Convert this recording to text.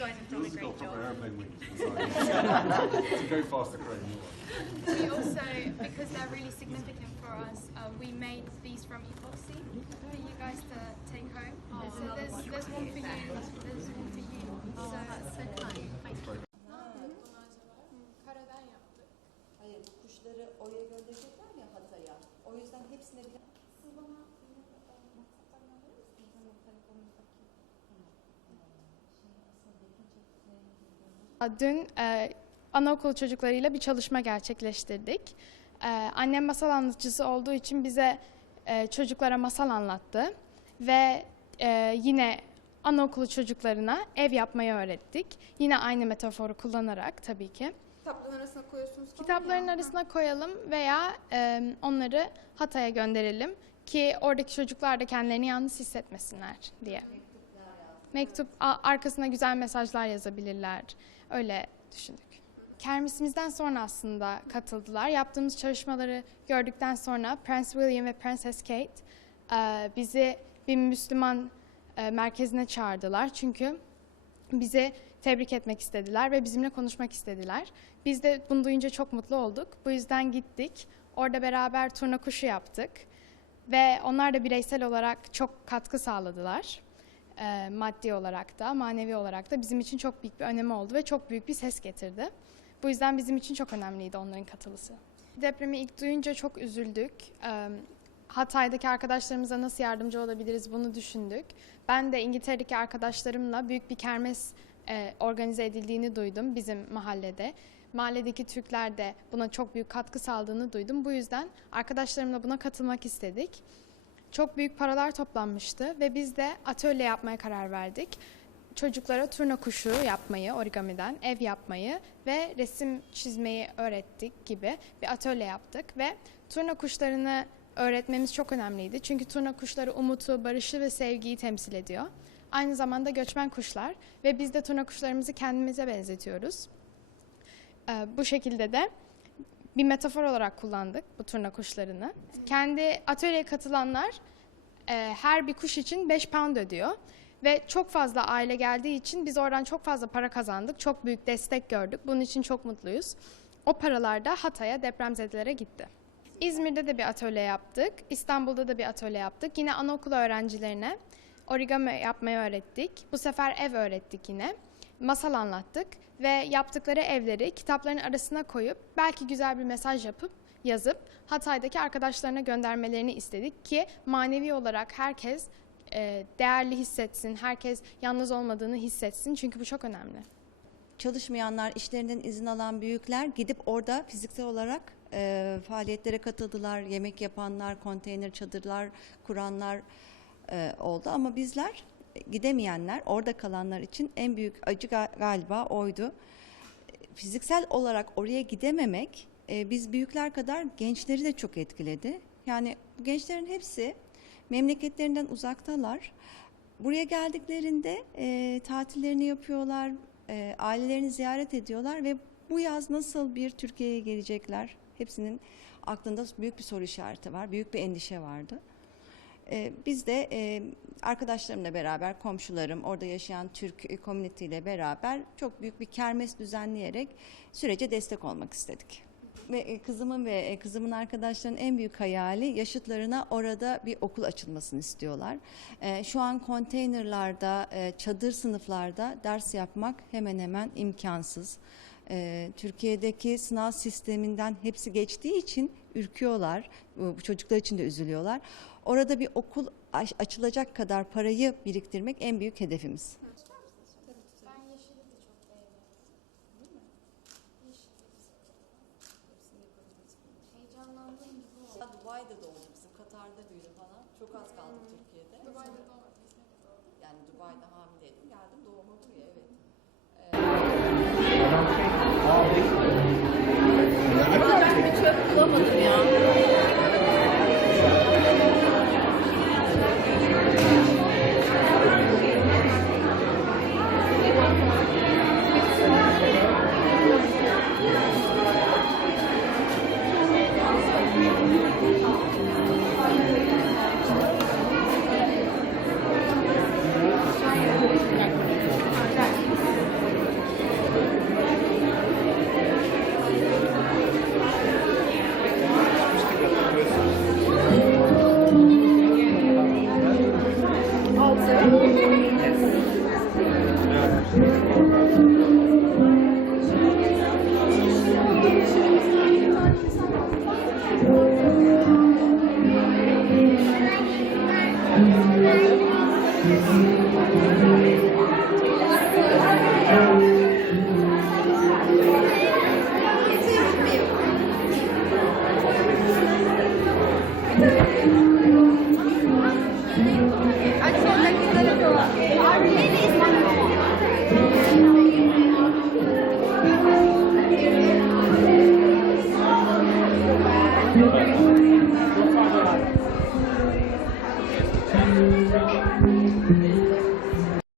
guys have done a great job. airplane wings inside. it's a go faster crane. you. We also, because they're really significant for us, uh, we made these from epoxy for you guys to take home. so there's, there's one for you, there's one for you. so that's so kind. Karadan yaptık. Hayır, kuşları oraya gönderecekler ya Hatay'a. O yüzden hepsine bir... Siz bana Dün e, anaokulu çocuklarıyla bir çalışma gerçekleştirdik. E, annem masal anlatıcısı olduğu için bize e, çocuklara masal anlattı ve e, yine anaokulu çocuklarına ev yapmayı öğrettik. Yine aynı metaforu kullanarak tabii ki. Kitapların arasına koyuyorsunuz Kitapların ya. arasına koyalım veya e, onları Hatay'a gönderelim ki oradaki çocuklar da kendilerini yalnız hissetmesinler diye. Mektup arkasına güzel mesajlar yazabilirler. Öyle düşündük. Kermesimizden sonra aslında katıldılar. Yaptığımız çalışmaları gördükten sonra Prince William ve Princess Kate e, bizi bir Müslüman e, merkezine çağırdılar. Çünkü bizi tebrik etmek istediler ve bizimle konuşmak istediler. Biz de bunu duyunca çok mutlu olduk. Bu yüzden gittik. Orada beraber turna kuşu yaptık. Ve onlar da bireysel olarak çok katkı sağladılar. Ee, maddi olarak da, manevi olarak da bizim için çok büyük bir önemi oldu ve çok büyük bir ses getirdi. Bu yüzden bizim için çok önemliydi onların katılısı. Depremi ilk duyunca çok üzüldük. Ee, Hatay'daki arkadaşlarımıza nasıl yardımcı olabiliriz bunu düşündük. Ben de İngiltere'deki arkadaşlarımla büyük bir kermes e, organize edildiğini duydum bizim mahallede. Mahalledeki Türkler de buna çok büyük katkı sağladığını duydum. Bu yüzden arkadaşlarımla buna katılmak istedik. Çok büyük paralar toplanmıştı ve biz de atölye yapmaya karar verdik. Çocuklara turna kuşu yapmayı, origamiden ev yapmayı ve resim çizmeyi öğrettik gibi bir atölye yaptık ve turna kuşlarını öğretmemiz çok önemliydi. Çünkü turna kuşları umutu, barışı ve sevgiyi temsil ediyor. Aynı zamanda göçmen kuşlar ve biz de turna kuşlarımızı kendimize benzetiyoruz. Ee, bu şekilde de bir metafor olarak kullandık bu turna kuşlarını. Kendi atölyeye katılanlar e, her bir kuş için 5 pound ödüyor. Ve çok fazla aile geldiği için biz oradan çok fazla para kazandık. Çok büyük destek gördük. Bunun için çok mutluyuz. O paralar da Hatay'a depremzedelere gitti. İzmir'de de bir atölye yaptık. İstanbul'da da bir atölye yaptık. Yine anaokulu öğrencilerine origami yapmayı öğrettik. Bu sefer ev öğrettik yine. Masal anlattık ve yaptıkları evleri kitapların arasına koyup belki güzel bir mesaj yapıp yazıp Hatay'daki arkadaşlarına göndermelerini istedik ki manevi olarak herkes e, değerli hissetsin, herkes yalnız olmadığını hissetsin çünkü bu çok önemli. Çalışmayanlar, işlerinden izin alan büyükler gidip orada fiziksel olarak e, faaliyetlere katıldılar. Yemek yapanlar, konteyner çadırlar kuranlar e, oldu. Ama bizler gidemeyenler, orada kalanlar için en büyük acı ga- galiba oydu. Fiziksel olarak oraya gidememek e, biz büyükler kadar gençleri de çok etkiledi. Yani gençlerin hepsi memleketlerinden uzaktalar. Buraya geldiklerinde e, tatillerini yapıyorlar, e, ailelerini ziyaret ediyorlar ve bu yaz nasıl bir Türkiye'ye gelecekler? Hepsinin aklında büyük bir soru işareti var, büyük bir endişe vardı. E, biz de e, arkadaşlarımla beraber, komşularım, orada yaşayan Türk e, community ile beraber çok büyük bir kermes düzenleyerek sürece destek olmak istedik. Ve e, kızımın ve e, kızımın arkadaşlarının en büyük hayali yaşıtlarına orada bir okul açılmasını istiyorlar. E, Şu an konteynerlarda, çadır sınıflarda ders yapmak hemen hemen imkansız. E, Türkiye'deki sınav sisteminden hepsi geçtiği için ürküyorlar. Bu çocuklar için de üzülüyorlar. Orada bir okul açılacak kadar parayı biriktirmek en büyük hedefimiz. Dubai'de doğdu. Katar'da büyüdü falan. Çok az kaldı. Türkiye'de. Yani Dubai'de hamileydim. Geldim doğuma buraya evet. Ee... ben bir çöp bulamadım ya. I feel like it's a little hard. Maybe it's one more.